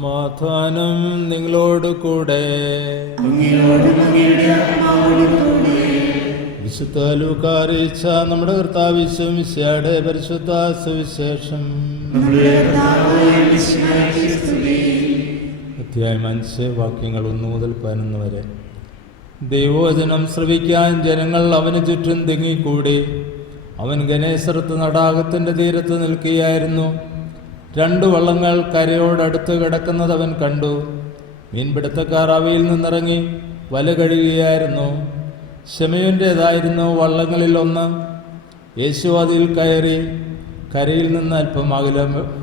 സമാധാനം നിങ്ങളോട് കൂടെ. വിശുദ്ധ ലൂക്കാ അറിയിച്ച നമ്മുടെ കർത്താവ് യേശു മിശിഹായുടെ പരിശുദ്ധ സുവിശേഷം. അധ്യായം 5 വാക്യങ്ങൾ 1 മുതൽ 11 വരെ. ദൈവവചനം ശ്രവിക്കാൻ ജനങ്ങൾ അവന് ചുറ്റും തിങ്ങിക്കൂടി. അവൻ ഗനേസറത്ത് തടാകത്തിന്റെ തീരത്ത് നിൽക്കുകയായിരുന്നു. 2 വള്ളങ്ങൾ കരയോടടുത്ത് കിടക്കുന്നത് അവൻ കണ്ടു. മീൻപിടുത്തക്കാർ അവയിൽ നിന്നിറങ്ങി വല കഴുകുകയായിരുന്നു. ശമയോന്റേതായിരുന്നു വള്ളങ്ങളിൽ ഒന്ന്. യേശു അതിൽ കയറി കരയിൽ നിന്ന് അല്പം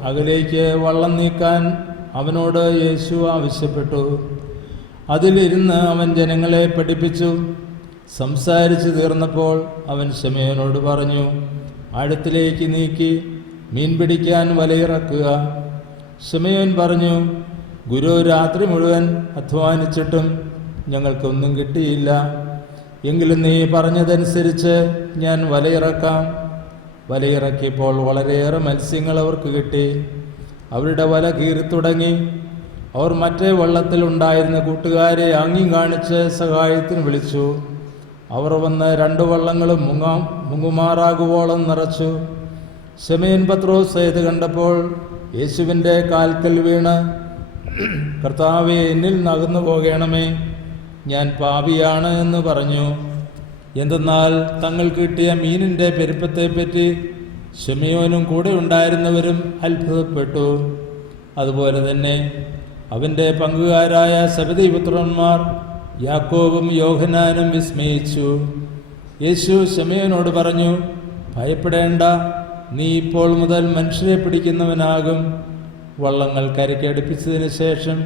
അകലേക്ക് വള്ളം നീക്കാൻ അവനോട് യേശു ആവശ്യപ്പെട്ടു. അതിലിരുന്ന് അവൻ ജനങ്ങളെ പഠിപ്പിച്ചു. സംസാരിച്ചു തീർന്നപ്പോൾ അവൻ ശമയോനോട് പറഞ്ഞു, ആഴത്തിലേക്ക് നീക്കി മീൻ പിടിക്കാൻ വലയിറക്കുക. ശമയോൻ പറഞ്ഞു, ഗുരു, രാത്രി മുഴുവൻ അധ്വാനിച്ചിട്ടും ഞങ്ങൾക്കൊന്നും കിട്ടിയില്ല. എങ്കിലും നീ പറഞ്ഞതനുസരിച്ച് ഞാൻ വലയിറക്കാം. വലയിറക്കിയപ്പോൾ വളരെയേറെ മത്സ്യങ്ങൾ അവർക്ക് കിട്ടി. അവരുടെ വല കീറിത്തുടങ്ങി. അവർ മറ്റേ വള്ളത്തിലുണ്ടായിരുന്ന കൂട്ടുകാരെ ആംഗ്യം കാണിച്ച് സഹായത്തിന് വിളിച്ചു. അവർ വന്ന് 2 വള്ളങ്ങളും മുങ്ങുമാറാകുവോളം നിറച്ചു. ശമയോൻ പത്രോസ് ഇത് കണ്ടപ്പോൾ യേശുവിൻ്റെ കാൽക്കൽ വീണ്, കർത്താവേ, എന്നിൽ നിന്ന് അകന്നു പോകണമേ, ഞാൻ പാപിയാണ് എന്ന് പറഞ്ഞു. എന്തെന്നാൽ തങ്ങൾക്ക് കിട്ടിയ മീനിൻ്റെ പെരുപ്പത്തെപ്പറ്റി ശമയോനും കൂടെ ഉണ്ടായിരുന്നവരും അത്ഭുതപ്പെട്ടു. അതുപോലെ തന്നെ അവൻ്റെ പങ്കുകാരായ സെബെദീപുത്രന്മാർ യാക്കോബും യോഹന്നാനും വിസ്മയിച്ചു. യേശു ശമയോനോട് പറഞ്ഞു, ഭയപ്പെടേണ്ട, നീ ഇപ്പോൾ മുതൽ മനുഷ്യരെ പിടിക്കുന്നവനാകും. വള്ളങ്ങൾ കരയ്ക്ക് അടുപ്പിച്ചതിന് ശേഷം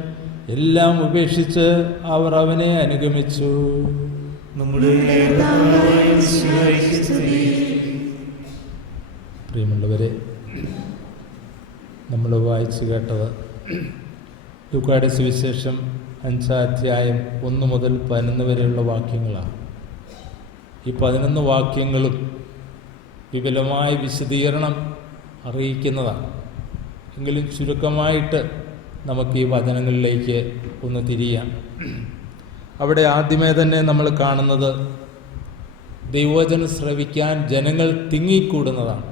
എല്ലാം ഉപേക്ഷിച്ച് അവർ അവനെ അനുഗമിച്ചു. പ്രിയമുള്ളവരെ, നമ്മൾ വായിച്ചു കേട്ടത് ലൂക്കായുടെ സുവിശേഷം 5-ാം അധ്യായം 1 മുതൽ 11 വരെയുള്ള വാക്യങ്ങളാണ്. ഈ 11 വാക്യങ്ങളും വിപുലമായ വിശദീകരണം അറിയിക്കുന്നതാണ്. എങ്കിലും ചുരുക്കമായിട്ട് നമുക്ക് ഈ വചനങ്ങളിലേക്ക് ഒന്ന് തിരിയാം. അവിടെ ആദ്യമേ തന്നെ നമ്മൾ കാണുന്നത് ദൈവവചനം ശ്രവിക്കാൻ ജനങ്ങൾ തിങ്ങിക്കൂടുന്നതാണ്.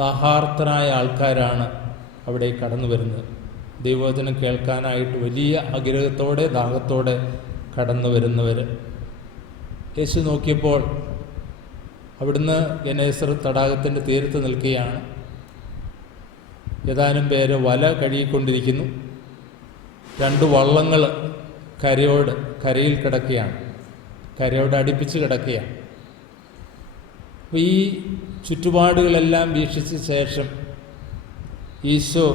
ദാഹാർത്തരായ ആൾക്കാരാണ് അവിടെ കടന്നു വരുന്നത്. ദൈവവചനം കേൾക്കാനായിട്ട് വലിയ ആഗ്രഹത്തോടെ ദാഹത്തോടെ കടന്നു വരുന്നവർ. യേശു നോക്കിയപ്പോൾ അവിടുന്ന് ഗനേസറത്ത് തടാകത്തിൻ്റെ തീരത്ത് നിൽക്കുകയാണ്. ഏതാനും പേര് വല കഴുകിക്കൊണ്ടിരിക്കുന്നു. 2 വള്ളങ്ങൾ കരയിൽ കിടക്കുകയാണ്, കരയോട് അടുപ്പിച്ച് കിടക്കുകയാണ്. അപ്പോൾ ഈ ചുറ്റുപാടുകളെല്ലാം വീക്ഷിച്ച ശേഷം ഈശോ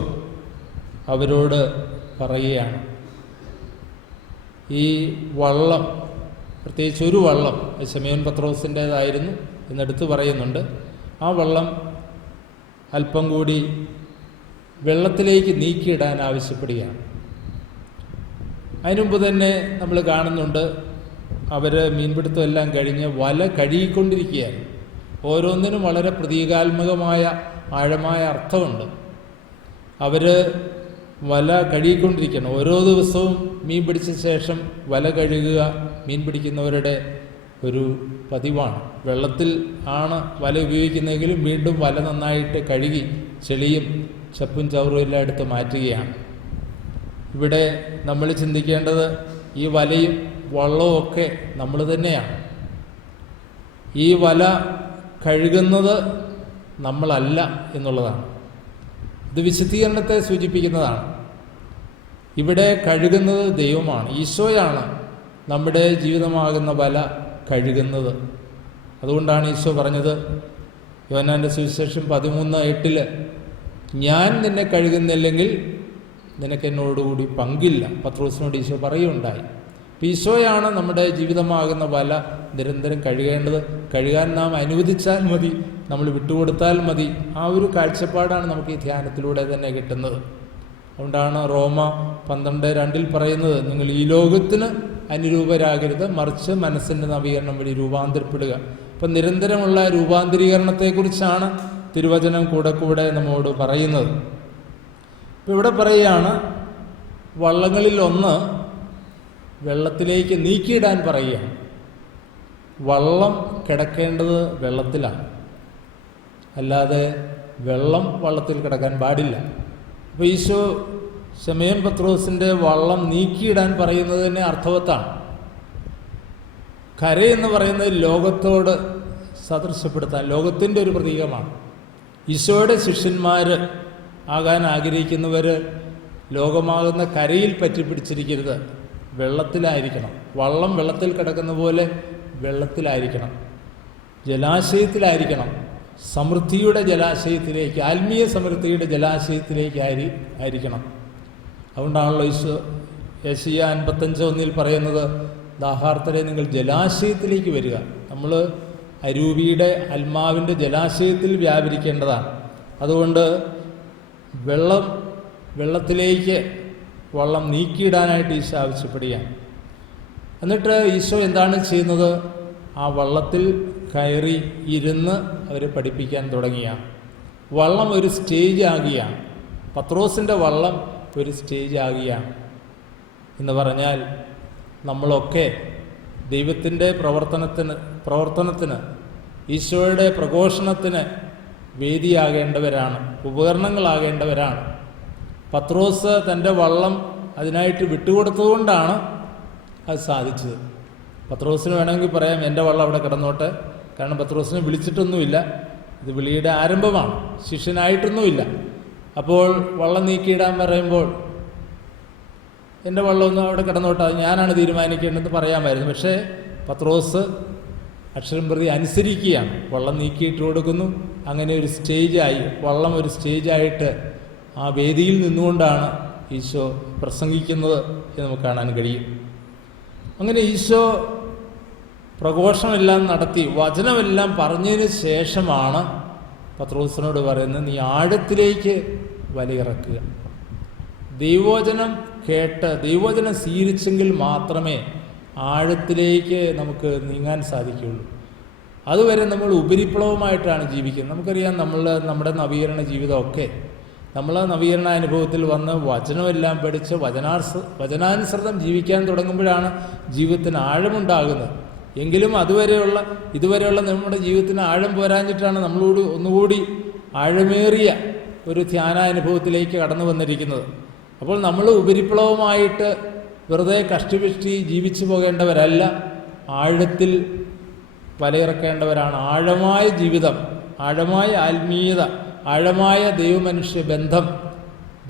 അവരോട് പറയുകയാണ്, ഈ വള്ളം, പ്രത്യേകിച്ച് ഒരു വള്ളം ശമയോൻ പത്രോസിൻ്റേതായിരുന്നു എന്നെടുത്ത് പറയുന്നുണ്ട്, ആ വള്ളം അല്പം കൂടി വെള്ളത്തിലേക്ക് നീക്കിയിടാൻ ആവശ്യപ്പെടുകയാണ്. അതിനുമുമ്പ് തന്നെ നമ്മൾ കാണുന്നുണ്ട്, അവർ മീൻപിടുത്തം എല്ലാം കഴിഞ്ഞ് വല കഴുകിക്കൊണ്ടിരിക്കുകയാണ്. ഓരോന്നിനും വളരെ പ്രതീകാത്മകമായ ആഴമായ അർത്ഥമുണ്ട്. അവർ വല കഴുകിക്കൊണ്ടിരിക്കണം. ഓരോ ദിവസവും മീൻ പിടിച്ച ശേഷം വല കഴുകുക മീൻ പിടിക്കുന്നവരുടെ ഒരു പതിവാണ്. വെള്ളത്തിൽ ആണ് വല ഉപയോഗിക്കുന്നതെങ്കിലും വീണ്ടും വല നന്നായിട്ട് കഴുകി ചെളിയും ചപ്പും ചവറും എല്ലാം എടുത്ത് മാറ്റുകയാണ്. ഇവിടെ നമ്മൾ ചിന്തിക്കേണ്ടത് ഈ വലയും വള്ളവും ഒക്കെ നമ്മൾ തന്നെയാണ്. ഈ വല കഴുകുന്നത് നമ്മളല്ല എന്നുള്ളതാണ്. ഇത് വിശുദ്ധീകരണത്തെ സൂചിപ്പിക്കുന്നതാണ്. ഇവിടെ കഴുകുന്നത് ദൈവമാണ്, ഈശോയാണ് നമ്മുടെ ജീവിതമാകുന്ന വല കഴുകുന്നത്. അതുകൊണ്ടാണ് ഈശോ പറഞ്ഞത് യോഹന്നാൻ്റെ സുവിശേഷം 13:8, ഞാൻ നിന്നെ കഴുകുന്നില്ലെങ്കിൽ നിനക്ക് എന്നോടുകൂടി പങ്കില്ല. പത്രോസിനോട് ഈശോ പറയുകയുണ്ടായി. അപ്പോൾ ഈശോയാണ് നമ്മുടെ ജീവിതമാകുന്ന വല നിരന്തരം കഴുകേണ്ടത്. കഴുകാൻ നാം അനുവദിച്ചാൽ മതി, നമ്മൾ വിട്ടുകൊടുത്താൽ മതി. ആ ഒരു കാഴ്ചപ്പാടാണ് നമുക്ക് ഈ ധ്യാനത്തിലൂടെ തന്നെ കിട്ടുന്നത്. അതുകൊണ്ടാണ് റോമ 12:2 പറയുന്നത്, നിങ്ങൾ ഈ ലോകത്തിന് അനുരൂപരാകരുത്, മറിച്ച് മനസ്സിൻ്റെ നവീകരണം വഴി രൂപാന്തരപ്പെടുക. അപ്പം നിരന്തരമുള്ള രൂപാന്തരീകരണത്തെക്കുറിച്ചാണ് തിരുവചനം കൂടെ കൂടെ നമ്മോട് പറയുന്നത്. ഇപ്പം ഇവിടെ പറയുകയാണ്, വള്ളങ്ങളിലൊന്ന് വെള്ളത്തിലേക്ക് നീക്കിയിടാൻ പറയുക. വള്ളം കിടക്കേണ്ടത് വെള്ളത്തിലാണ്, അല്ലാതെ വെള്ളം വള്ളത്തിൽ കിടക്കാൻ പാടില്ല. അപ്പോൾ ഈശോ ശമയോൻ പത്രോസിൻ്റെ വള്ളം നീക്കിയിടാൻ പറയുന്നത് തന്നെ അർത്ഥവത്താണ്. കരയെന്ന് പറയുന്നത് ലോകത്തോട് സദൃശ്യപ്പെടുത്താൻ, ലോകത്തിൻ്റെ ഒരു പ്രതീകമാണ്. ഈശോയുടെ ശിഷ്യന്മാർ ആകാൻ ആഗ്രഹിക്കുന്നവർ ലോകമാകുന്ന കരയിൽ പറ്റിപ്പിടിച്ചിരിക്കരുത്, വെള്ളത്തിലായിരിക്കണം. വള്ളം വെള്ളത്തിൽ കിടക്കുന്ന പോലെ വെള്ളത്തിലായിരിക്കണം, ജലാശയത്തിലായിരിക്കണം, സമൃദ്ധിയുടെ ജലാശയത്തിലേക്ക്, ആത്മീയ സമൃദ്ധിയുടെ ജലാശയത്തിലേക്ക് ആയിരിക്കണം. അതുകൊണ്ടാണല്ലോ യെശയ്യാ 55:1 പറയുന്നത്, ദാഹാർത്തരെ നിങ്ങൾ ജലാശയത്തിലേക്ക് വരിക. നമ്മൾ അരൂപിയുടെ ആത്മാവിൻ്റെ ജലാശയത്തിൽ വ്യാപരിക്കേണ്ടതാണ്. അതുകൊണ്ട് വെള്ളത്തിലേക്ക് വള്ളം നീക്കിയിടാനായിട്ട് ഈശോ ആവശ്യപ്പെടുകയാണ്. എന്നിട്ട് ഈശോ എന്താണ് ചെയ്യുന്നത്? ആ വള്ളത്തിൽ കയറി ഇരുന്ന് അവരെ പഠിപ്പിക്കാൻ തുടങ്ങിയാണ്. വള്ളം ഒരു സ്റ്റേജ് ആകുകയാണ്. പത്രോസിൻ്റെ വള്ളം ഒരു സ്റ്റേജ് ആകുകയാണ് എന്ന് പറഞ്ഞാൽ, നമ്മളൊക്കെ ദൈവത്തിൻ്റെ പ്രവർത്തനത്തിന് ഈശോയുടെ പ്രഘോഷണത്തിന് വേദിയാകേണ്ടവരാണ്, ഉപകരണങ്ങളാകേണ്ടവരാണ്. പത്രോസ് തൻ്റെ വള്ളം അതിനായിട്ട് വിട്ടുകൊടുത്തതുകൊണ്ടാണ് അത് സാധിച്ചത്. പത്രോസിന് വേണമെങ്കിൽ പറയാം, എൻ്റെ വള്ളം അവിടെ കിടന്നോട്ടെ, കാരണം പത്രോസിനെ വിളിച്ചിട്ടൊന്നുമില്ല, ഇത് വിളിയുടെ ആരംഭമാണ്, ശിഷ്യനായിട്ടൊന്നുമില്ല. അപ്പോൾ വള്ളം നീക്കിയിടാൻ പറയുമ്പോൾ എൻ്റെ വള്ളമൊന്നും അവിടെ കിടന്നോട്ടെ, അത് ഞാനാണ് തീരുമാനിക്കേണ്ടതെന്ന് പറയാമായിരുന്നു. പക്ഷേ പത്രോസ് അക്ഷരം പ്രതി അനുസരിക്കുകയാണ്, വള്ളം നീക്കിയിട്ട് കൊടുക്കുന്നു. അങ്ങനെ ഒരു സ്റ്റേജായി, വള്ളം ഒരു സ്റ്റേജായിട്ട് ആ വേദിയിൽ നിന്നുകൊണ്ടാണ് ഈശോ പ്രസംഗിക്കുന്നത് എന്ന് നമുക്ക് കാണാൻ കഴിയും. അങ്ങനെ ഈശോ പ്രഘോഷമെല്ലാം നടത്തി വചനമെല്ലാം പറഞ്ഞതിന് ശേഷമാണ് പത്രോസിനോട് പറയുന്നത്, നീ ആഴത്തിലേക്ക് വലയിറക്കുക. ദൈവവചനം കേട്ട് ദൈവവചനം സ്വീകരിച്ചെങ്കിൽ മാത്രമേ ആഴത്തിലേക്ക് നമുക്ക് നീങ്ങാൻ സാധിക്കുകയുള്ളൂ. അതുവരെ നമ്മൾ ഉപരിപ്ലവമായിട്ടാണ് ജീവിക്കുന്നത്. നമുക്കറിയാം, നമ്മുടെ നവീകരണ ജീവിതമൊക്കെ നമ്മൾ നവീകരണ അനുഭവത്തിൽ വന്ന് വചനമെല്ലാം പഠിച്ച് വചനാനുസൃതം ജീവിക്കാൻ തുടങ്ങുമ്പോഴാണ് ജീവിതത്തിന് ആഴമുണ്ടാകുന്നത്. എങ്കിലും ഇതുവരെയുള്ള നമ്മുടെ ജീവിതത്തിന് ആഴം പോരാഞ്ഞിട്ടാണ് നമ്മളോട് ഒന്നുകൂടി ആഴമേറിയ ഒരു ധ്യാനാനുഭവത്തിലേക്ക് കടന്നു വന്നിരിക്കുന്നത്. അപ്പോൾ നമ്മൾ ഉപരിപ്ലവമായിട്ട് വെറുതെ കഷ്ടിപിഷ്ടി ജീവിച്ചു പോകേണ്ടവരല്ല, ആഴത്തിൽ വലയിറക്കേണ്ടവരാണ്. ആഴമായ ജീവിതം, ആഴമായ ആത്മീയത, ആഴമായ ദൈവമനുഷ്യ ബന്ധം,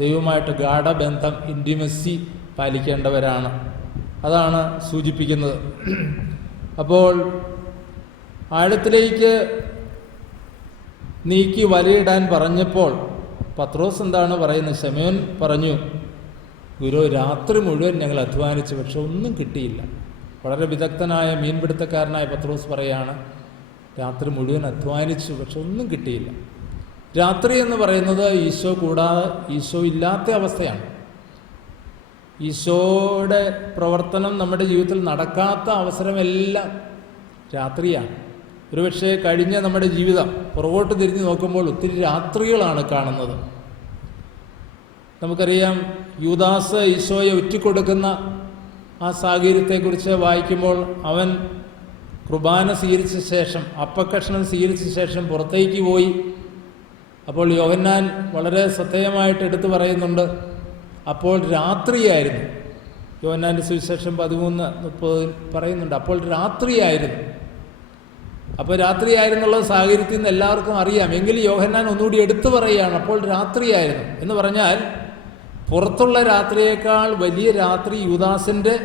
ദൈവമായിട്ട് ഗാഢബന്ധം, ഇൻറ്റിമസി പാലിക്കേണ്ടവരാണ്. അതാണ് സൂചിപ്പിക്കുന്നത്. അപ്പോൾ ആഴത്തിലേക്ക് നീക്കി വലയിടാൻ പറഞ്ഞപ്പോൾ പത്രോസ് എന്താണ് പറയുന്നത്? ശമയോൻ പറഞ്ഞു, ഗുരു, രാത്രി മുഴുവൻ ഞങ്ങൾ അധ്വാനിച്ചു, പക്ഷെ ഒന്നും കിട്ടിയില്ല. വളരെ വിദഗ്ധനായ മീൻപിടുത്തക്കാരനായ പത്രോസ് പറയാണ്, രാത്രി മുഴുവൻ അധ്വാനിച്ചു, പക്ഷെ ഒന്നും കിട്ടിയില്ല. രാത്രി എന്ന് പറയുന്നത് ഈശോ കൂടാതെ, ഈശോ ഇല്ലാത്ത അവസ്ഥയാണ്. ഈശോയുടെ പ്രവർത്തനം നമ്മുടെ ജീവിതത്തിൽ നടക്കാത്ത അവസരമെല്ലാം രാത്രിയാണ്. ഒരുപക്ഷെ കഴിഞ്ഞ നമ്മുടെ ജീവിതം പുറകോട്ട് തിരിഞ്ഞ് നോക്കുമ്പോൾ ഒത്തിരി രാത്രികളാണ് കാണുന്നത്. നമുക്കറിയാം, യൂദാസ് ഈശോയെ ഒറ്റിക്കൊടുക്കുന്ന ആ സാഹചര്യത്തെക്കുറിച്ച് വായിക്കുമ്പോൾ, അവൻ കുർബാന സ്വീകരിച്ച ശേഷം, അപ്പക്കഷണം സ്വീകരിച്ച ശേഷം പുറത്തേക്ക് പോയി. അപ്പോൾ യോഹന്നാൻ വളരെ ശ്രദ്ധേയമായിട്ട് എടുത്തു പറയുന്നുണ്ട്, അപ്പോൾ രാത്രിയായിരുന്നു. യോഹന്നാൻ്റെ സുവിശേഷം 13:30 പറയുന്നുണ്ട്, അപ്പോൾ രാത്രിയായിരുന്നു. അപ്പോൾ രാത്രിയായിരുന്നുള്ള സാഹചര്യത്തിൽ നിന്ന് എല്ലാവർക്കും അറിയാം. എങ്കിലും യോഹന്നാൻ ഒന്നുകൂടി എടുത്തു പറയുകയാണ്, അപ്പോൾ രാത്രിയായിരുന്നു എന്ന് പറഞ്ഞാൽ, പുറത്തുള്ള രാത്രിയേക്കാൾ വലിയ രാത്രി യൂദാസിൻ്റെ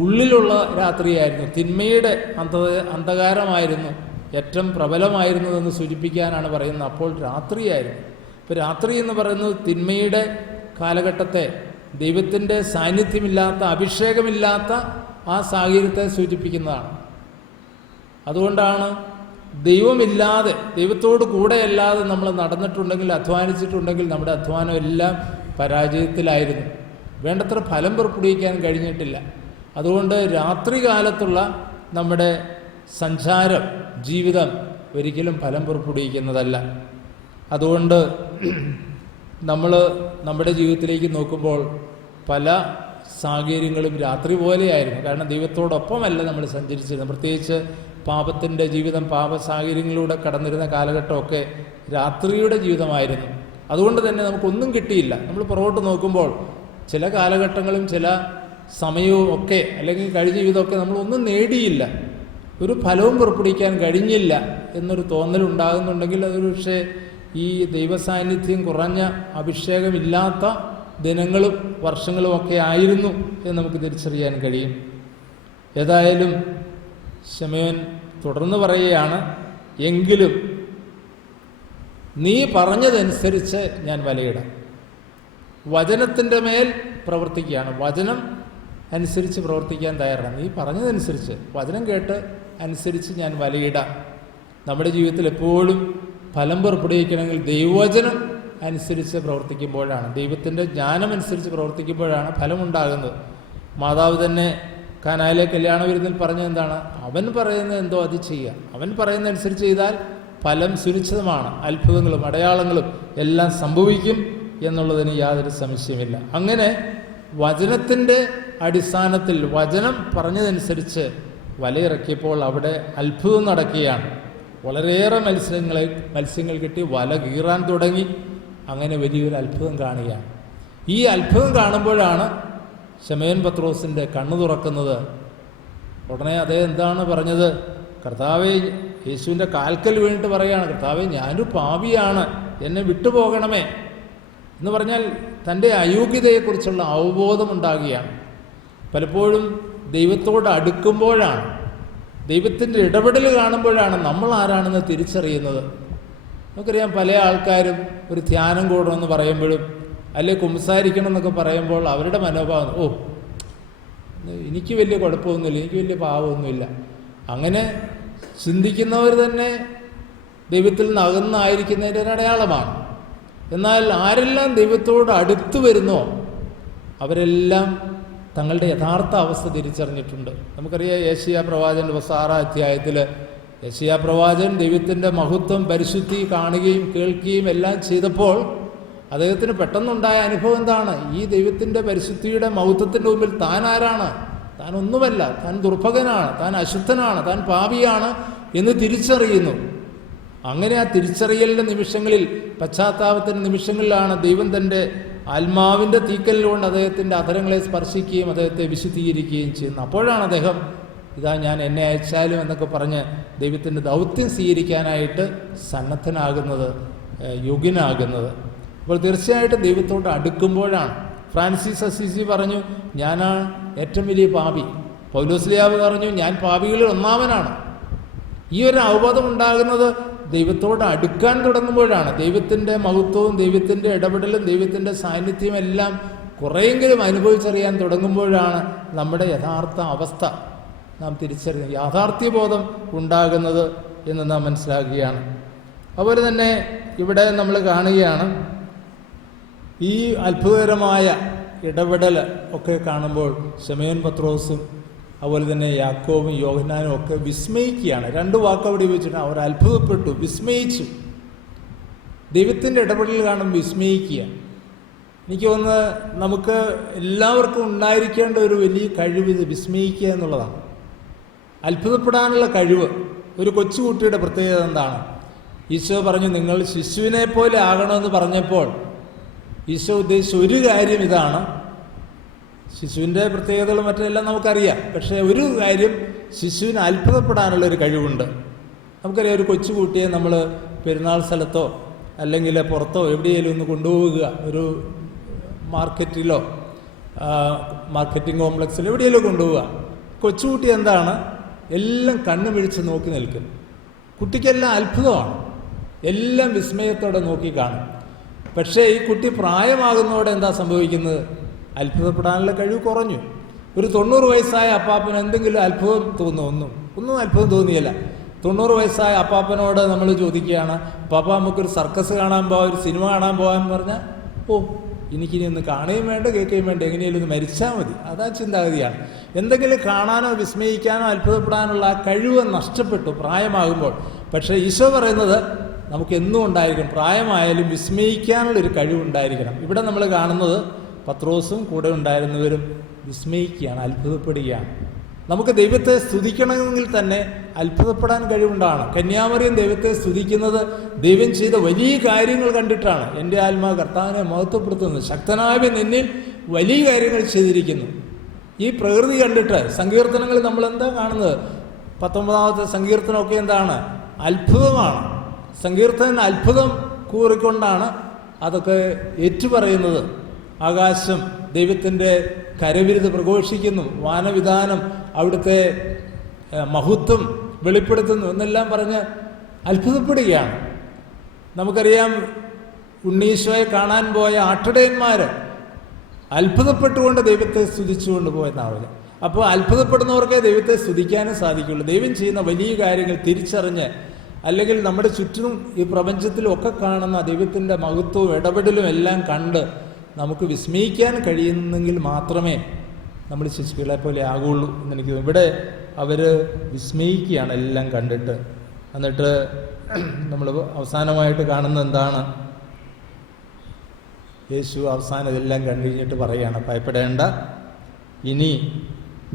ഉള്ളിലുള്ള രാത്രിയായിരുന്നു. തിന്മയുടെ അന്ധകാരമായിരുന്നു ഏറ്റവും പ്രബലമായിരുന്നതെന്ന് സൂചിപ്പിക്കാനാണ് പറയുന്നത്. അപ്പോൾ രാത്രിയായിരുന്നു. ഇപ്പോൾ രാത്രി എന്ന് പറയുന്നത് തിന്മയുടെ കാലഘട്ടത്തെ, ദൈവത്തിൻ്റെ സാന്നിധ്യമില്ലാത്ത, അഭിഷേകമില്ലാത്ത ആ സാഹചര്യത്തെ സൂചിപ്പിക്കുന്നതാണ്. അതുകൊണ്ടാണ് ദൈവമില്ലാതെ, ദൈവത്തോട് കൂടെയല്ലാതെ നമ്മൾ നടന്നിട്ടുണ്ടെങ്കിൽ, അധ്വാനിച്ചിട്ടുണ്ടെങ്കിൽ നമ്മുടെ അധ്വാനം എല്ലാം പരാജയത്തിലായിരുന്നു. വേണ്ടത്ര ഫലം പുറപ്പെടുവിക്കാൻ കഴിഞ്ഞിട്ടില്ല. അതുകൊണ്ട് രാത്രികാലത്തുള്ള നമ്മുടെ സഞ്ചാരം, ജീവിതം ഒരിക്കലും ഫലം പുറപ്പെടുവിക്കുന്നതല്ല. അതുകൊണ്ട് നമ്മൾ നമ്മുടെ ജീവിതത്തിലേക്ക് നോക്കുമ്പോൾ പല സാഹചര്യങ്ങളും രാത്രി പോലെയായിരുന്നു. കാരണം ദൈവത്തോടൊപ്പമല്ല നമ്മൾ സഞ്ചരിച്ചിരുന്നത്. പ്രത്യേകിച്ച് പാപത്തിൻ്റെ ജീവിതം, പാപ സാഹചര്യങ്ങളിലൂടെ കടന്നിരുന്ന കാലഘട്ടമൊക്കെ രാത്രിയുടെ ജീവിതമായിരുന്നു. അതുകൊണ്ട് തന്നെ നമുക്കൊന്നും കിട്ടിയില്ല. നമ്മൾ പുറകോട്ട് നോക്കുമ്പോൾ ചില കാലഘട്ടങ്ങളും ചില സമയവും ഒക്കെ അല്ലെങ്കിൽ കഴിഞ്ഞ ജീവിതമൊക്കെ നമ്മളൊന്നും നേടിയില്ല, ഒരു ഫലവും പുറപ്പെടുവിക്കാൻ കഴിഞ്ഞില്ല എന്നൊരു തോന്നലുണ്ടാകുന്നുണ്ടെങ്കിൽ അതൊരു പക്ഷേ ഈ ദൈവസാന്നിധ്യം കുറഞ്ഞ, അഭിഷേകമില്ലാത്ത ദിനങ്ങളും വർഷങ്ങളും ഒക്കെ ആയിരുന്നു എന്ന് നമുക്ക് തിരിച്ചറിയാൻ കഴിയും. ഏതായാലും ശമയോൻ തുടർന്ന് പറയുകയാണ്, എങ്കിലും നീ പറഞ്ഞതനുസരിച്ച് ഞാൻ വലയിടാം. വചനത്തിൻ്റെ മേൽ പ്രവർത്തിക്കുകയാണ്. വചനം അനുസരിച്ച് പ്രവർത്തിക്കാൻ തയ്യാറാണ്. നീ പറഞ്ഞതനുസരിച്ച്, വചനം കേട്ട് അനുസരിച്ച് ഞാൻ വലയിടാം. നമ്മുടെ ജീവിതത്തിൽ എപ്പോഴും ഫലം പുറപ്പെടുവിക്കണമെങ്കിൽ ദൈവവചനം അനുസരിച്ച് പ്രവർത്തിക്കുമ്പോഴാണ്, ദൈവത്തിൻ്റെ ജ്ഞാനമനുസരിച്ച് പ്രവർത്തിക്കുമ്പോഴാണ് ഫലമുണ്ടാകുന്നത്. മാതാവ് തന്നെ കാനായിലെ കല്യാണ വിരുന്നിൽ പറഞ്ഞത് എന്താണ്? അവൻ പറയുന്നത് എന്തോ അത് ചെയ്യുക. അവൻ പറയുന്നതനുസരിച്ച് ചെയ്താൽ ഫലം സുനിശ്ചിതമാണ്. അത്ഭുതങ്ങളും അടയാളങ്ങളും എല്ലാം സംഭവിക്കും എന്നുള്ളതിന് യാതൊരു സംശയമില്ല. അങ്ങനെ വചനത്തിൻ്റെ അടിസ്ഥാനത്തിൽ വചനം പറഞ്ഞതനുസരിച്ച് വലയിറക്കിയപ്പോൾ അവിടെ അത്ഭുതം നടക്കുകയാണ്. വളരെയേറെ മത്സ്യങ്ങൾ കിട്ടി, വല കീറാൻ തുടങ്ങി. അങ്ങനെ വലിയൊരു അത്ഭുതം കാണുകയാണ്. ഈ അത്ഭുതം കാണുമ്പോഴാണ് ശമയോൻ പത്രോസിൻ്റെ കണ്ണു തുറക്കുന്നത്. ഉടനെ അദ്ദേഹം എന്താണ് പറഞ്ഞത്? കർത്താവേ, യേശുവിൻ്റെ കാൽക്കൽ വീണിട്ട് പറയുകയാണ്, കർത്താവേ, ഞാനൊരു പാപിയാണ്, എന്നെ വിട്ടുപോകണമേ എന്ന് പറഞ്ഞാൽ തൻ്റെ അയോഗ്യതയെക്കുറിച്ചുള്ള അവബോധമുണ്ടാകുകയാണ്. പലപ്പോഴും ദൈവത്തോട് അടുക്കുമ്പോഴാണ്, ദൈവത്തിൻ്റെ ഇടപെടൽ കാണുമ്പോഴാണ് നമ്മൾ ആരാണെന്ന് തിരിച്ചറിയുന്നത്. നമുക്കറിയാം, പല ആൾക്കാരും ഒരു ധ്യാനം കൂടണമെന്ന് പറയുമ്പോഴും അല്ലെ കുമ്പസാരിക്കണം എന്നൊക്കെ പറയുമ്പോൾ അവരുടെ മനോഭാവം, ഓ എനിക്ക് വലിയ കുഴപ്പമൊന്നുമില്ല, എനിക്ക് വലിയ പാവമൊന്നുമില്ല. അങ്ങനെ ചിന്തിക്കുന്നവർ തന്നെ ദൈവത്തിൽ നിന്ന് അകന്നായിരിക്കുന്നതിൻ്റെ ഒരു അടയാളമാണ്. എന്നാൽ ആരെല്ലാം ദൈവത്തോട് അടുത്തു വരുന്നോ അവരെല്ലാം തങ്ങളുടെ യഥാർത്ഥ അവസ്ഥ തിരിച്ചറിഞ്ഞിട്ടുണ്ട്. നമുക്കറിയാം, യെശയ്യാ പ്രവാചകൻ്റെ 6-ാം അധ്യായത്തിൽ യെശയ്യാ പ്രവാചകൻ ദൈവത്തിൻ്റെ മഹത്വം, പരിശുദ്ധി കാണുകയും കേൾക്കുകയും എല്ലാം ചെയ്തപ്പോൾ അദ്ദേഹത്തിന് പെട്ടെന്നുണ്ടായ അനുഭവം എന്താണ്? ഈ ദൈവത്തിൻ്റെ പരിശുദ്ധിയുടെ മഹത്വത്തിൻ്റെ മുമ്പിൽ താൻ ആരാണ്? താൻ ഒന്നുമല്ല, താൻ ദുർഭകനാണ്, താൻ അശുദ്ധനാണ്, താൻ പാപിയാണ് എന്ന് തിരിച്ചറിയുന്നു. അങ്ങനെ ആ തിരിച്ചറിയലിൻ്റെ നിമിഷങ്ങളിൽ, പശ്ചാത്താപത്തിൻ്റെ നിമിഷങ്ങളിലാണ് ദൈവം തൻ്റെ ആത്മാവിൻ്റെ തീക്കലിലുകൊണ്ട് അദ്ദേഹത്തിൻ്റെ അധരങ്ങളെ സ്പർശിക്കുകയും അദ്ദേഹത്തെ വിശുദ്ധീകരിക്കുകയും ചെയ്യുന്നു. അപ്പോഴാണ് അദ്ദേഹം, ഇതാ ഞാൻ എന്നെ അയച്ചാലും എന്നൊക്കെ പറഞ്ഞ് ദൈവത്തിൻ്റെ ദൗത്യം സ്വീകരിക്കാനായിട്ട് സന്നദ്ധനാകുന്നത്, യോഗ്യനാകുന്നത്. അപ്പോൾ തീർച്ചയായിട്ടും ദൈവത്തോട് അടുക്കുമ്പോഴാണ്. ഫ്രാൻസിസ് അസീസി പറഞ്ഞു, ഞാനാണ് ഏറ്റവും വലിയ പാപി. പൗലോസ്ലിയാവ് പറഞ്ഞു, ഞാൻ പാപികളിൽ ഒന്നാമനാണ്. ഈ ഒരു അവബോധം ഉണ്ടാകുന്നത് ദൈവത്തോട് അടുക്കാൻ തുടങ്ങുമ്പോഴാണ്. ദൈവത്തിൻ്റെ മഹത്വവും ദൈവത്തിൻ്റെ ഇടപെടലും ദൈവത്തിൻ്റെ സാന്നിധ്യവും എല്ലാം കുറേയെങ്കിലും അനുഭവിച്ചറിയാൻ തുടങ്ങുമ്പോഴാണ് നമ്മുടെ യഥാർത്ഥ അവസ്ഥ നാം തിരിച്ചറിയുന്നത്, യാഥാർത്ഥ്യബോധം ഉണ്ടാകുന്നത് എന്ന് നാം മനസ്സിലാക്കുകയാണ്. അതുപോലെ തന്നെ ഇവിടെ നമ്മൾ കാണുകയാണ്, ഈ അത്ഭുതകരമായ ഇടപെടൽ ഒക്കെ കാണുമ്പോൾ ശമയോൻ പത്രോസും അതുപോലെ തന്നെ യാക്കോബും യോഹന്നാനും ഒക്കെ വിസ്മയിക്കുകയാണ്. 2 വാക്ക് അവിടെ ഉപയോഗിച്ചിട്ട് അവർ അത്ഭുതപ്പെട്ടു, വിസ്മയിച്ചു. ദൈവത്തിൻ്റെ ഇടപെടൽ കാണുമ്പോൾ വിസ്മയിക്കുക. എനിക്ക് തോന്നുന്നത് നമുക്ക് എല്ലാവർക്കും ഉണ്ടായിരിക്കേണ്ട ഒരു വലിയ കഴിവ് ഇത് വിസ്മയിക്കുക എന്നുള്ളതാണ്. അത്ഭുതപ്പെടാനുള്ള കഴിവ്. ഒരു കൊച്ചുകുട്ടിയുടെ പ്രത്യേകത എന്താണ്? ഈശോ പറഞ്ഞു, നിങ്ങൾ ശിശുവിനെ പോലെ ആകണമെന്ന് പറഞ്ഞപ്പോൾ ഈശോ ഉദ്ദേശിച്ച ഒരു കാര്യം ഇതാണ്. ശിശുവിൻ്റെ പ്രത്യേകതകളും മറ്റെല്ലാം നമുക്കറിയാം. പക്ഷേ ഒരു കാര്യം, ശിശുവിന് അത്ഭുതപ്പെടാനുള്ളൊരു കഴിവുണ്ട്. നമുക്കറിയാം, ഒരു കൊച്ചുകുട്ടിയെ നമ്മൾ പെരുന്നാൾ സ്ഥലത്തോ അല്ലെങ്കിൽ പുറത്തോ എവിടെയെങ്കിലും ഒന്ന് കൊണ്ടുപോവുക, ഒരു മാർക്കറ്റിലോ മാർക്കറ്റിംഗ് കോംപ്ലക്സിലോ എവിടെയെങ്കിലും കൊണ്ടുപോവുക. കൊച്ചുകുട്ടി എന്താണ്? എല്ലാം കണ്ണു മിഴിച്ച് നോക്കി നിൽക്കും. കുട്ടിക്കെല്ലാം അത്ഭുതമാണ്, എല്ലാം വിസ്മയത്തോടെ നോക്കി കാണും. പക്ഷേ ഈ കുട്ടി പ്രായമാകുന്നതോടെ എന്താ സംഭവിക്കുന്നത്? അത്ഭുതപ്പെടാനുള്ള കഴിവ് കുറഞ്ഞു. ഒരു 90 വയസ്സായ അപ്പാപ്പന് എന്തെങ്കിലും അത്ഭുതം തോന്നുന്നു? ഒന്നും അത്ഭുതം തോന്നിയില്ല. 90 വയസ്സായ അപ്പാപ്പനോട് നമ്മൾ ചോദിക്കുകയാണ്, പാപ്പ നമുക്കൊരു സർക്കസ് കാണാൻ പോകാം, ഒരു സിനിമ കാണാൻ പോകാൻ പറഞ്ഞാൽ, ഓ എനിക്കിനി ഒന്ന് കാണുകയും വേണ്ട കേൾക്കുകയും വേണ്ട, എങ്ങനെയും ഒന്ന് മരിച്ചാൽ മതി. അതാ ചിന്താഗതിയാണ്. എന്തെങ്കിലും കാണാനോ വിസ്മയിക്കാനോ അത്ഭുതപ്പെടാനുള്ള ആ കഴിവ് നഷ്ടപ്പെട്ടു പ്രായമാകുമ്പോൾ. പക്ഷേ ഈശോ പറയുന്നത് നമുക്ക് എന്നും ഉണ്ടായിരിക്കണം, പ്രായമായാലും വിസ്മയിക്കാനുള്ളൊരു കഴിവുണ്ടായിരിക്കണം. ഇവിടെ നമ്മൾ കാണുന്നത് പത്രോസും കൂടെ ഉണ്ടായിരുന്നവരും വിസ്മയിക്കുകയാണ്, അത്ഭുതപ്പെടുകയാണ്. നമുക്ക് ദൈവത്തെ സ്തുതിക്കണമെങ്കിൽ തന്നെ അത്ഭുതപ്പെടാൻ കഴിവുണ്ടാണ്. കന്യാമറിയം ദൈവത്തെ സ്തുതിക്കുന്നത് ദൈവം ചെയ്ത വലിയ കാര്യങ്ങൾ കണ്ടിട്ടാണ്. എൻ്റെ ആത്മാവ് കർത്താവിനെ മഹത്വപ്പെടുത്തുന്നത്, ശക്തനായ നിന്നിൽ വലിയ കാര്യങ്ങൾ ചെയ്തിരിക്കുന്നു. ഈ പ്രകൃതി കണ്ടിട്ട് സങ്കീർത്തനങ്ങൾ നമ്മൾ എന്താ കാണുന്നത്? 19ാമത്തെ സങ്കീർത്തനമൊക്കെ എന്താണ്? അത്ഭുതമാണ്. സങ്കീർത്തനൻ അത്ഭുതം കൂറിക്കൊണ്ടാണ് അതൊക്കെ ഏറ്റുപറയുന്നത്. ആകാശം ദൈവത്തിൻ്റെ കരവിരുത് പ്രഘോഷിക്കുന്നു, വാനവിധാനം അവിടുത്തെ മഹത്വം വെളിപ്പെടുത്തുന്നു എന്നെല്ലാം പറഞ്ഞ് അത്ഭുതപ്പെടുകയാണ്. നമുക്കറിയാം, ഉണ്ണീശോയെ കാണാൻ പോയ ആട്ടിടയന്മാർ അത്ഭുതപ്പെട്ടുകൊണ്ട് ദൈവത്തെ സ്തുതിച്ചുകൊണ്ട് പോയെന്നാവില്ല. അപ്പോൾ അത്ഭുതപ്പെടുന്നവർക്കേ ദൈവത്തെ സ്തുതിക്കാനും സാധിക്കുള്ളൂ. ദൈവം ചെയ്യുന്ന വലിയ കാര്യങ്ങൾ തിരിച്ചറിഞ്ഞ്, അല്ലെങ്കിൽ നമ്മുടെ ചുറ്റിനും ഈ പ്രപഞ്ചത്തിലും ഒക്കെ കാണുന്ന ദൈവത്തിൻ്റെ മഹത്വവും ഇടപെടലും എല്ലാം കണ്ട് നമുക്ക് വിസ്മയിക്കാൻ കഴിയുന്നെങ്കിൽ മാത്രമേ നമ്മൾ ശിശുക്കളെ പോലെ ആകുള്ളൂ എന്നെനിക്ക്. ഇവിടെ അവർ വിസ്മയിക്കുകയാണ് എല്ലാം കണ്ടിട്ട്. എന്നിട്ട് നമ്മൾ അവസാനമായിട്ട് കാണുന്നത് എന്താണ്? യേശു അവസാനം ഇതെല്ലാം കണ്ടു കഴിഞ്ഞിട്ട് പറയുകയാണ്, ഭയപ്പെടേണ്ട, ഇനി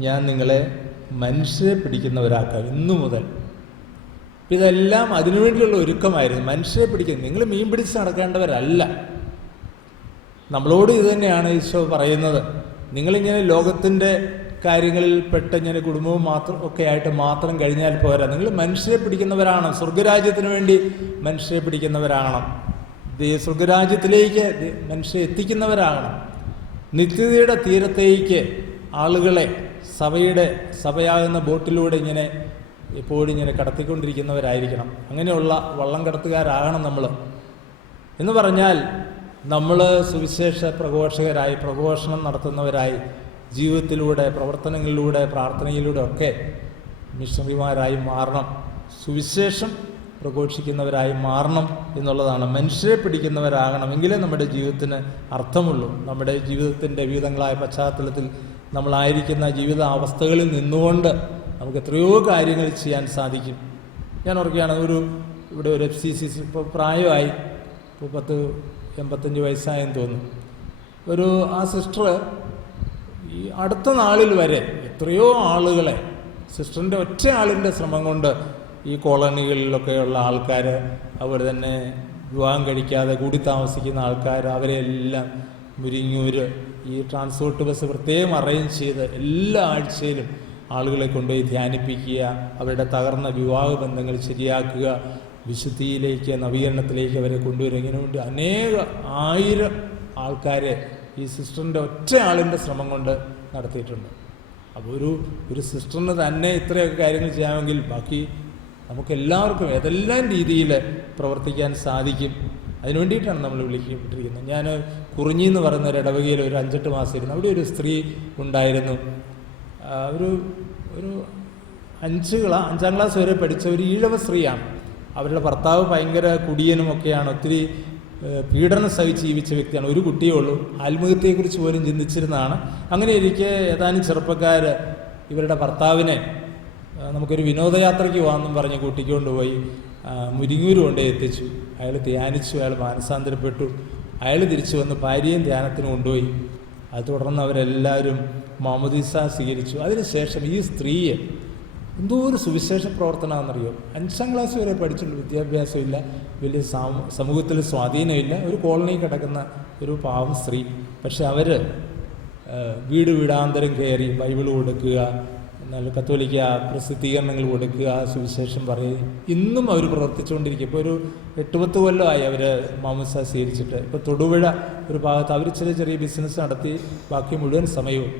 ഞാൻ നിങ്ങളെ മനുഷ്യരെ പിടിക്കുന്നവരാക്കാം ഇന്നു മുതൽ. ഇതെല്ലാം അതിനുവേണ്ടിയുള്ള ഒരുക്കമായിരുന്നു. മനുഷ്യരെ പിടിക്കുന്നത്, നിങ്ങൾ മീൻ പിടിച്ച് നടക്കേണ്ടവരല്ല. നമ്മളോട് ഇത് തന്നെയാണ് ഈശോ പറയുന്നത്. നിങ്ങളിങ്ങനെ ലോകത്തിൻ്റെ കാര്യങ്ങളിൽ പെട്ടിങ്ങനെ കുടുംബവും ഒക്കെ ആയിട്ട് മാത്രം കഴിഞ്ഞാൽ പോരാ. നിങ്ങൾ മനുഷ്യരെ പിടിക്കുന്നവരാണ്, സ്വർഗരാജ്യത്തിന് വേണ്ടി മനുഷ്യരെ പിടിക്കുന്നവരാകണം, സ്വർഗരാജ്യത്തിലേക്ക് മനുഷ്യരെ എത്തിക്കുന്നവരാകണം. നിത്യതയുടെ തീരത്തേക്ക് ആളുകളെ സഭയാകുന്ന ബോട്ടിലൂടെ ഇങ്ങനെ എപ്പോഴും ഇങ്ങനെ കടത്തിക്കൊണ്ടിരിക്കുന്നവരായിരിക്കണം. അങ്ങനെയുള്ള വള്ളം കടത്തുകാരാകണം നമ്മൾ. എന്ന് പറഞ്ഞാൽ നമ്മൾ സുവിശേഷ പ്രഘോഷകരായി, പ്രഘോഷണം നടത്തുന്നവരായി, ജീവിതത്തിലൂടെ, പ്രവർത്തനങ്ങളിലൂടെ, പ്രാർത്ഥനയിലൂടെ ഒക്കെ മിഷണറിമാരായി മാറണം, സുവിശേഷം പ്രഘോഷിക്കുന്നവരായി മാറണം എന്നുള്ളതാണ്. മനുഷ്യരെ പിടിക്കുന്നവരാകണം, എങ്കിലേ നമ്മുടെ ജീവിതത്തിന് അർത്ഥമുള്ളൂ. നമ്മുടെ ജീവിതത്തിൻ്റെ വിവിധങ്ങളായ പശ്ചാത്തലത്തിൽ നമ്മളായിരിക്കുന്ന ജീവിത അവസ്ഥകളിൽ നിന്നുകൊണ്ട് നമുക്ക് എത്രയോ കാര്യങ്ങൾ ചെയ്യാൻ സാധിക്കും. ഞാൻ ഓർക്കുകയാണ്, ഇവിടെ ഒരു FCC ഇപ്പോൾ പ്രായമായി, ഇപ്പോൾ 85 വയസ്സായെന്ന് തോന്നുന്നു. ആ സിസ്റ്റർ ഈ അടുത്ത നാളിൽ വരെ എത്രയോ ആളുകളെ, സിസ്റ്ററിൻ്റെ ഒറ്റ ആളിൻ്റെ ശ്രമം കൊണ്ട് ഈ കോളനികളിലൊക്കെയുള്ള ആൾക്കാർ, അതുപോലെ തന്നെ വിവാഹം കഴിക്കാതെ കൂടി താമസിക്കുന്ന ആൾക്കാർ, അവരെല്ലാം മുരിങ്ങൂര് ഈ ട്രാൻസ്പോർട്ട് ബസ് പ്രത്യേകം അറേഞ്ച് ചെയ്ത് എല്ലാ ആഴ്ചയിലും ആളുകളെ കൊണ്ടുപോയി ധ്യാനിപ്പിക്കുക, അവരുടെ തകർന്ന വിവാഹ ബന്ധങ്ങൾ ശരിയാക്കുക, വിശുദ്ധിയിലേക്ക്, നവീകരണത്തിലേക്ക് അവരെ കൊണ്ടുവരിക. ഇങ്ങനെ വേണ്ടി അനേക 1000 ആൾക്കാരെ ഈ സിസ്റ്ററിൻ്റെ ഒറ്റ ആളിൻ്റെ ശ്രമം കൊണ്ട് നടത്തിയിട്ടുണ്ട്. അപ്പോൾ ഒരു സിസ്റ്ററിന് തന്നെ ഇത്രയൊക്കെ കാര്യങ്ങൾ ചെയ്യാമെങ്കിൽ ബാക്കി നമുക്കെല്ലാവർക്കും ഏതെല്ലാം രീതിയിൽ പ്രവർത്തിക്കാൻ സാധിക്കും. അതിനു വേണ്ടിയിട്ടാണ് നമ്മൾ വിളിക്കപ്പെട്ടിരിക്കുന്നത്. ഞാൻ കുറിഞ്ഞി എന്ന് പറയുന്ന ഒരു ഇടവകയിൽ ഒരു 5-8 മാസം ഇരുന്നു. അവിടെ ഒരു സ്ത്രീ ഉണ്ടായിരുന്നു. ഒരു 5ാം ക്ലാസ് വരെ പഠിച്ച ഒരു ഈഴവ സ്ത്രീയാണ്. അവരുടെ ഭർത്താവ് ഭയങ്കര കുടിയനുമൊക്കെയാണ്, ഒത്തിരി പീഡനം സഹിച്ച് ജീവിച്ച വ്യക്തിയാണ്. ഒരു കുട്ടിയേ ഉള്ളൂ. ആത്മഹത്യയെക്കുറിച്ച് പോലും ചിന്തിച്ചിരുന്നതാണ്. അങ്ങനെ ഇരിക്കെ ഏതാനും ചെറുപ്പക്കാർ ഇവരുടെ ഭർത്താവിനെ നമുക്കൊരു വിനോദയാത്രയ്ക്ക് പോകാമെന്നും പറഞ്ഞ് കൂട്ടിക്കൊണ്ടുപോയി മുരിങ്ങൂര് കൊണ്ടേ എത്തിച്ചു. അയാൾ ധ്യാനിച്ചു, അയാൾ മാനസാന്തരപ്പെട്ടു. അയാൾ തിരിച്ചു വന്ന് ഭാര്യയും ധ്യാനത്തിന് കൊണ്ടുപോയി. അത് തുടർന്ന് അവരെല്ലാവരും മാമോദീസ സ്വീകരിച്ചു. അതിനുശേഷം ഈ സ്ത്രീയെ എന്തോ ഒരു സുവിശേഷ പ്രവർത്തനമാണെന്നറിയോ, 5ാം ക്ലാസ് വരെ പഠിച്ചുള്ളൂ, വിദ്യാഭ്യാസമില്ല, വലിയ സമൂഹത്തിൽ സ്വാധീനമില്ല, ഒരു കോളനിയിൽ കിടക്കുന്ന ഒരു പാവം സ്ത്രീ. പക്ഷെ അവർ വീടാന്തരം കയറി ബൈബിൾ കൊടുക്കുക, നല്ല കത്തോലിക്ക പ്രസിദ്ധീകരണങ്ങൾ കൊടുക്കുക, സുവിശേഷം പറയുക, ഇന്നും അവർ പ്രവർത്തിച്ചുകൊണ്ടിരിക്കുക. ഇപ്പോൾ ഒരു 8-10 കൊല്ലമായി അവർ മാമോദീസ സ്വീകരിച്ചിട്ട്. ഇപ്പോൾ തൊടുപുഴ ഒരു ഭാഗത്ത് അവർ ചെറിയ ബിസിനസ് നടത്തി, ബാക്കി മുഴുവൻ സമയവും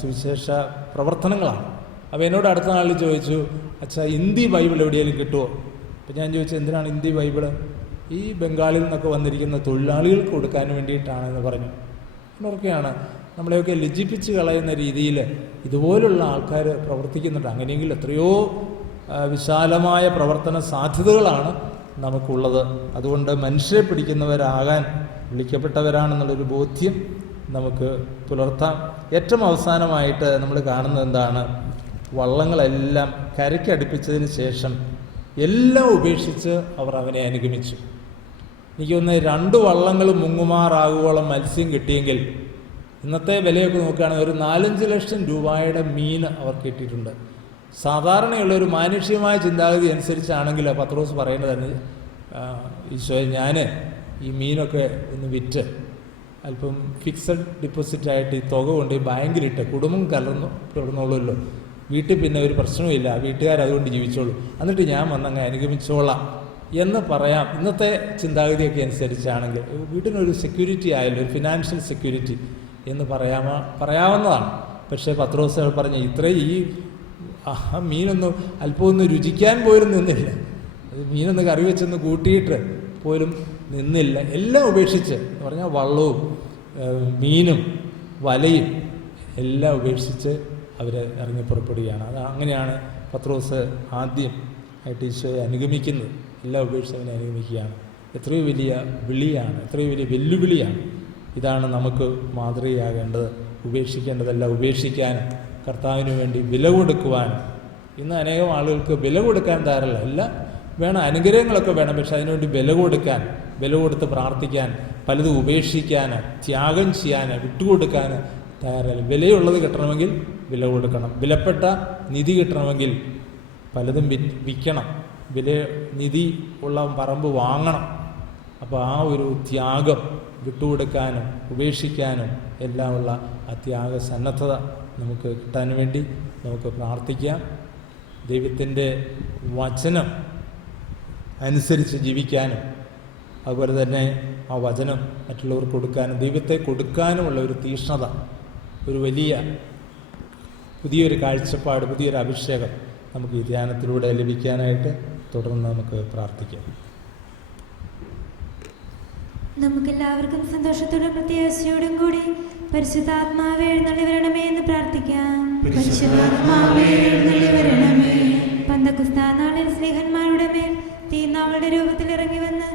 സുവിശേഷ പ്രവർത്തനങ്ങളാണ്. അപ്പോൾ എന്നോട് അടുത്ത നാളിൽ ചോദിച്ചു, അച്ഛാ ഹിന്ദി ബൈബിൾ എവിടെയെങ്കിലും കിട്ടുമോ? അപ്പോൾ ഞാൻ ചോദിച്ചു, എന്തിനാണ് ഹിന്ദി ബൈബിള്? ഈ ബംഗാളിൽ നിന്നൊക്കെ വന്നിരിക്കുന്ന തൊഴിലാളികൾക്ക് കൊടുക്കാൻ വേണ്ടിയിട്ടാണെന്ന് പറഞ്ഞു. എന്നൊക്കെയാണ് നമ്മളെയൊക്കെ ലജ്ജിപ്പിച്ച് കളയുന്ന രീതിയിൽ ഇതുപോലുള്ള ആൾക്കാർ പ്രവർത്തിക്കുന്നുണ്ട്. അങ്ങനെയെങ്കിൽ എത്രയോ വിശാലമായ പ്രവർത്തന സാധ്യതകളാണ് നമുക്കുള്ളത്. അതുകൊണ്ട് മനുഷ്യരെ പിടിക്കുന്നവരാകാൻ വിളിക്കപ്പെട്ടവരാണെന്നുള്ളൊരു ബോധ്യം നമുക്ക് പുലർത്താം. ഏറ്റവും അവസാനമായിട്ട് നമ്മൾ കാണുന്നത് എന്താണ്? വള്ളങ്ങളെല്ലാം കരയ്ക്കടുപ്പിച്ചതിന് ശേഷം എല്ലാം ഉപേക്ഷിച്ച് അവർ അവനെ അനുഗമിച്ചു. എനിക്കൊന്ന് 2 വള്ളങ്ങൾ മുങ്ങുമാറാകുവോളം മത്സ്യം കിട്ടിയെങ്കിൽ ഇന്നത്തെ വിലയൊക്കെ നോക്കുകയാണെങ്കിൽ ഒരു 4-5 ലക്ഷം രൂപയുടെ മീൻ അവർക്ക് കിട്ടിയിട്ടുണ്ട്. സാധാരണയുള്ള ഒരു മാനുഷികമായ ചിന്താഗതി അനുസരിച്ചാണെങ്കിൽ പത്രോസ് പറയുന്നത് തന്നെ, ഈശോയെ ഞാൻ ഈ മീനൊക്കെ ഒന്ന് വിറ്റ് അല്പം ഫിക്സഡ് ഡിപ്പോസിറ്റായിട്ട് ഈ തുക കൊണ്ട് ബാങ്കിലിട്ട് കുടുംബം കലർന്നോളുമല്ലോ, വീട്ടിൽ പിന്നെ ഒരു പ്രശ്നവുമില്ല, വീട്ടുകാരതുകൊണ്ട് ജീവിച്ചോളൂ, എന്നിട്ട് ഞാൻ വന്നങ്ങ് അനുഗമിച്ചോളാം എന്ന് പറയാം. ഇന്നത്തെ ചിന്താഗതിയൊക്കെ അനുസരിച്ചാണെങ്കിൽ വീട്ടിനൊരു സെക്യൂരിറ്റി ആയല്ലോ, ഒരു ഫിനാൻഷ്യൽ സെക്യൂരിറ്റി എന്ന് പറയാവുന്നതാണ്. പക്ഷേ പത്രോസ് പറഞ്ഞ ഇത്രയും ഈ മീനൊന്നും അല്പമൊന്നും രുചിക്കാൻ പോലും നിന്നില്ല, മീനൊന്ന് കറി വെച്ചൊന്ന് കൂട്ടിയിട്ട് പോലും നിന്നില്ല. എല്ലാം ഉപേക്ഷിച്ച് എന്ന് പറഞ്ഞാൽ വള്ളവും മീനും വലയും എല്ലാം ഉപേക്ഷിച്ച് അവർ ഇറങ്ങി പുറപ്പെടുകയാണ്. അങ്ങനെയാണ് പത്രോസ് ആദ്യം ആയിട്ട് ഈശോയെ അനുഗമിക്കുന്നത്. എല്ലാം ഉപേക്ഷിച്ച് അവനെ അനുഗമിക്കുകയാണ്. എത്രയോ വലിയ വിളിയാണ്, എത്രയോ വലിയ വെല്ലുവിളിയാണ്. ഇതാണ് നമുക്ക് മാതൃകയാകേണ്ടത്. ഉപേക്ഷിക്കേണ്ടതെല്ലാം ഉപേക്ഷിക്കാനും കർത്താവിന് വേണ്ടി വില കൊടുക്കുവാനും. ഇന്ന് അനേകം ആളുകൾക്ക് വില കൊടുക്കാൻ തയ്യാറല്ല. എല്ലാം വേണം, അനുഗ്രഹങ്ങളൊക്കെ വേണം, പക്ഷെ അതിനുവേണ്ടി വില കൊടുക്കാൻ, വില കൊടുത്ത് പ്രാർത്ഥിക്കാൻ, പലതും ഉപേക്ഷിക്കാൻ, ത്യാഗം ചെയ്യാൻ, വിട്ടുകൊടുക്കാൻ തയ്യാറല്ല. വിലയുള്ളത് കിട്ടണമെങ്കിൽ വില കൊടുക്കണം. വിലപ്പെട്ട നിധി കിട്ടണമെങ്കിൽ പലതും വിൽക്കണം. നിധി ഉള്ള പറമ്പ് വാങ്ങണം. അപ്പോൾ ആ ഒരു ത്യാഗം, വിട്ടുകൊടുക്കാനും ഉപേക്ഷിക്കാനും എല്ലാമുള്ള ആ ത്യാഗ സന്നദ്ധത നമുക്ക് കിട്ടാൻ വേണ്ടി നമുക്ക് പ്രാർത്ഥിക്കാം. ദൈവത്തിൻ്റെ വചനം അനുസരിച്ച് ജീവിക്കാനും അതുപോലെ തന്നെ ആ വചനം മറ്റുള്ളവർക്ക് കൊടുക്കാനും ദൈവത്തെ കൊടുക്കാനുമുള്ള ഒരു തീഷ്ണത, ഒരു വലിയ പുതിയൊരു കാഴ്ചപ്പാട്, പുതിയൊരു അഭിഷേകം നമുക്ക് ഈ ധ്യാനത്തിലൂടെ ലഭിക്കാനായിട്ട് തുടർന്ന് നമുക്ക് പ്രാർത്ഥിക്കാം. നമുക്കെല്ലാവർക്കും സന്തോഷത്തോടും പ്രത്യാശയോടും കൂടി പരിശുദ്ധാത്മാവേ എഴുന്നള്ളി വരണമേ എന്ന് പ്രാർത്ഥിക്കാം. പരിശുദ്ധാത്മാവേ എഴുന്നള്ളി വരണമേ. പന്തക്കുസ്താ നാളിൽ സ്നേഹന്മാരുടെ മേൽ തീർന്നാവളുടെ രൂപത്തിൽ ഇറങ്ങി വന്ന്